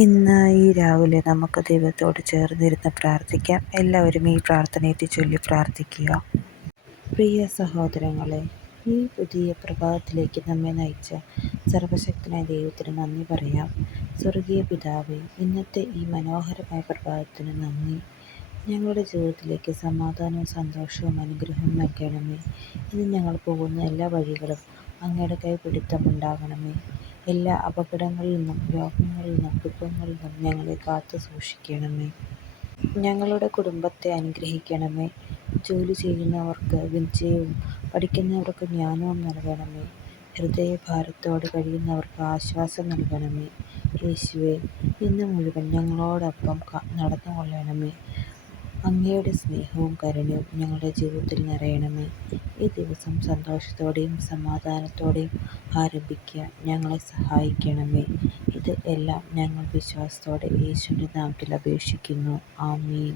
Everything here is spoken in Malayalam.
ഇന്ന് ഈ രാവിലെ നമുക്ക് ദൈവത്തോട് ചേർന്നിരുന്ന് പ്രാർത്ഥിക്കാം. എല്ലാവരും ഈ പ്രാർത്ഥനയെ ചൊല്ലി പ്രാർത്ഥിക്കുക. പ്രിയ സഹോദരങ്ങളെ, ഈ പുതിയ പ്രഭാതത്തിലേക്ക് നമ്മെ നയിച്ച സർവശക്തനായ ദൈവത്തിന് നന്ദി പറയാം. സ്വർഗീയ പിതാവേ, ഇന്നത്തെ ഈ മനോഹരമായ പ്രഭാതത്തിന് നന്ദി. ഞങ്ങളുടെ ജീവിതത്തിലേക്ക് സമാധാനവും സന്തോഷവും അനുഗ്രഹവും നൽകണമേ. ഇന്ന് ഞങ്ങൾ പോകുന്ന എല്ലാ വഴികളും അങ്ങയുടെ കൈപിടുത്തമുണ്ടാകണമേ. എല്ലാ അപകടങ്ങളിൽ നിന്നും, രോഗങ്ങളിൽ നിന്നും, ദുഃഖങ്ങളിൽ നിന്നും ഞങ്ങളെ കാത്തു സൂക്ഷിക്കണമേ. ഞങ്ങളുടെ കുടുംബത്തെ അനുഗ്രഹിക്കണമേ. ജോലി ചെയ്യുന്നവർക്ക് വിജയവും പഠിക്കുന്നവർക്ക് ജ്ഞാനവും നൽകണമേ. ഹൃദയഭാരത്തോടെ കഴിയുന്നവർക്ക് ആശ്വാസം നൽകണമേ. യേശുവേ, ഇന്ന് മുഴുവൻ ഞങ്ങളോടൊപ്പം നടന്നുകൊള്ളണമേ. അങ്ങയുടെ സ്നേഹവും കരുണയും ഞങ്ങളുടെ ജീവിതത്തിൽ നിറയണമേ. ഈ ദിവസം സന്തോഷത്തോടെയും സമാധാനത്തോടെയും ആരംഭിക്കാൻ ഞങ്ങളെ സഹായിക്കണമേ. ഇത് എല്ലാം ഞങ്ങൾ വിശ്വാസത്തോടെ യേശുവിൻ്റെ നാമത്തിൽ അപേക്ഷിക്കുന്നു. ആമേൻ.